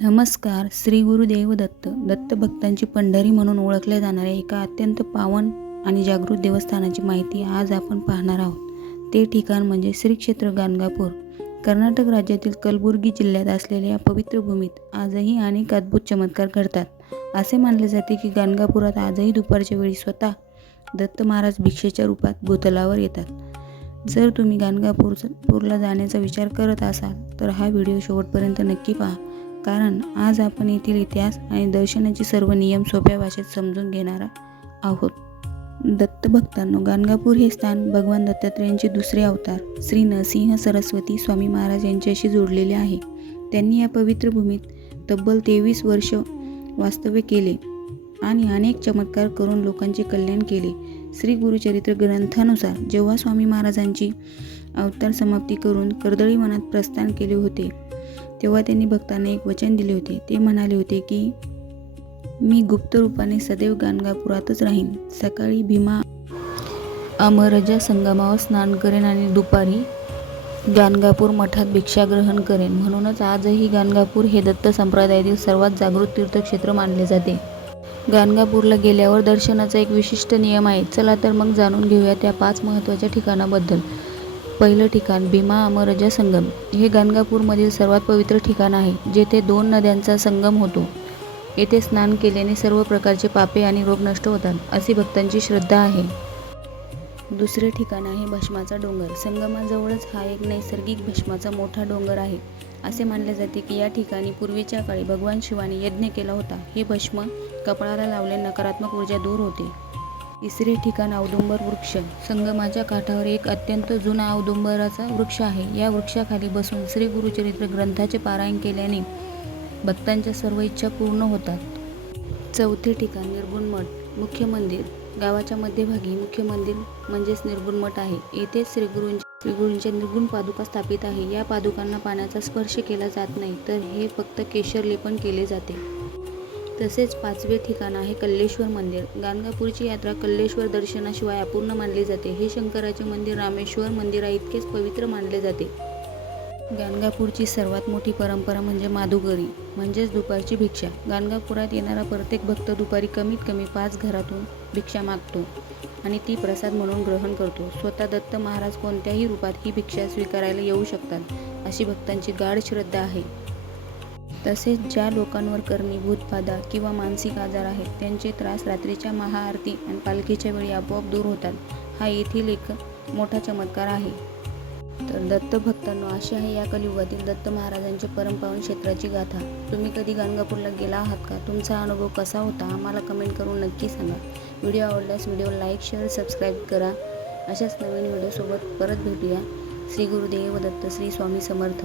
नमस्कार. श्री गुरुदेव दत्त. दत्त भक्तांची पंढरी म्हणून ओळखल्या जाणाऱ्या एका अत्यंत पावन आणि जागृत देवस्थानाची माहिती आज आपण पाहणार आहोत. ते ठिकाण म्हणजे श्री क्षेत्र गाणगापूर. कर्नाटक राज्यातील कलबुर्गी जिल्ह्यात असलेल्या या पवित्र भूमीत आजही अनेक अद्भुत चमत्कार घडतात. असे मानले जाते की गाणगापुरात आजही दुपारच्या वेळी स्वतः दत्त महाराज भिक्षेच्या रूपात भूतलावर येतात. जर तुम्ही गाणगापूरला जाण्याचा विचार करत असाल तर हा व्हिडिओ शेवटपर्यंत नक्की पहा, कारण आज आपण येथील इतिहास आणि दर्शनाचे सर्व नियम सोप्या भाषेत समजून घेणार आहोत. दत्त भक्तांनो, गाणगापूर हे स्थान भगवान दत्तात्रेयांचे दुसरे अवतार श्री नरसिंह सरस्वती स्वामी महाराज यांच्याशी जोडलेले आहे. त्यांनी या पवित्र भूमीत तब्बल 23 वर्ष वास्तव्य केले आणि अनेक चमत्कार करून लोकांचे कल्याण केले. श्री गुरुचरित्र ग्रंथानुसार जेव्हा स्वामी महाराजांची अवतार समाप्ती करून कर्दळी वनात प्रस्थान केले होते, तेव्हा त्यांनी भक्तांना एक वचन दिले होते. ते म्हणाले होते की मी गुप्त रूपाने सदैव गाणगापुरातच राहीन. सकाळी भीमा अमरजा संगमावर स्नान करेन आणि दुपारी गाणगापूर मठात भिक्षा ग्रहण करेन. म्हणूनच आजही गाणगापूर हे दत्त संप्रदायातील सर्वात जागृत तीर्थक्षेत्र मानले जाते. गाणगापूरला गेल्यावर दर्शनाचा एक विशिष्ट नियम आहे. चला तर मग जाणून घेऊया त्या 5 महत्त्वाच्या ठिकाणाबद्दल. पहिलं ठिकाण भीमा अमरजा संगम. हे गाणगापूरमधील सर्वात पवित्र ठिकाण आहे, जेथे 2 नद्यांचा संगम होतो. येथे स्नान केल्याने सर्व प्रकारचे पापे आणि रोग नष्ट होतात, अशी भक्तांची श्रद्धा आहे. दुसरे ठिकाण आहे भस्माचा डोंगर. संगमाजवळच हा एक नैसर्गिक भस्माचा मोठा डोंगर आहे. असे मानले जाते की या ठिकाणी पूर्वीच्या काळी भगवान शिवाने यज्ञ केला होता. हे भस्म कपाळाला लावल्याने नकारात्मक ऊर्जा दूर होते. तिसरे ठिकाण औदुंबर वृक्ष. संगमाच्या काठावर एक अत्यंत जुना औदुंबराचा वृक्ष आहे. या वृक्षाखाली बसून श्री गुरुचरित्र ग्रंथाचे पारायण केल्याने भक्तांच्या सर्व इच्छा पूर्ण होतात. चौथे ठिकाण निर्गुण मठ. मुख्य मंदिर. गावाच्या मध्यभागी मुख्य मंदिर म्हणजेच निर्गुण मठ आहे. येथेच श्री गुरूंच्या निर्गुण पादुका स्थापित आहे. या पादुकांना पाण्याचा स्पर्श केला जात नाही, तर हे फक्त केशर लेपन केले जाते. तसेच 5वे ठिकाण आहे कल्लेश्वर मंदिर. गाणगापूरची यात्रा कल्लेश्वर दर्शनाशिवाय अपूर्ण मानली जाते. हे शंकराचे मंदिर रामेश्वर मंदिराइतकेच पवित्र मानले जाते. गाणगापूरची सर्वात मोठी परंपरा म्हणजे माधुकरी म्हणजेच दुपारची भिक्षा. गाणगापुरात येणारा प्रत्येक भक्त दुपारी कमीत कमी 5 घरातून भिक्षा मागतो आणि ती प्रसाद म्हणून ग्रहण करतो. स्वतः दत्त महाराज कोणत्याही रूपात ही भिक्षा स्वीकारायला येऊ शकतात, अशी भक्तांची गाढ श्रद्धा आहे. तसेच ज्या लोकांवर करणी, भूतबाधा किंवा मानसिक आजार आहेत, त्यांचे त्रास रात्रीच्या महाआरती आणि पालखीच्या वेळी आपोआप दूर होतात. हा येथील एक मोठा चमत्कार आहे. तर दत्त भक्तांनो, अशी आहे या कलियुगातील दत्त महाराजांच्या परमपावन क्षेत्राची गाथा. तुम्ही कधी गाणगापूरला गेला आहात का? तुमचा अनुभव कसा होता? आम्हाला कमेंट करून नक्की सांगा. व्हिडिओ आवडल्यास व्हिडिओ लाईक, शेअर, सबस्क्राईब करा. अशाच नवीन व्हिडिओसोबत परत भेटूया. श्री गुरुदेव दत्त. श्री स्वामी समर्थ.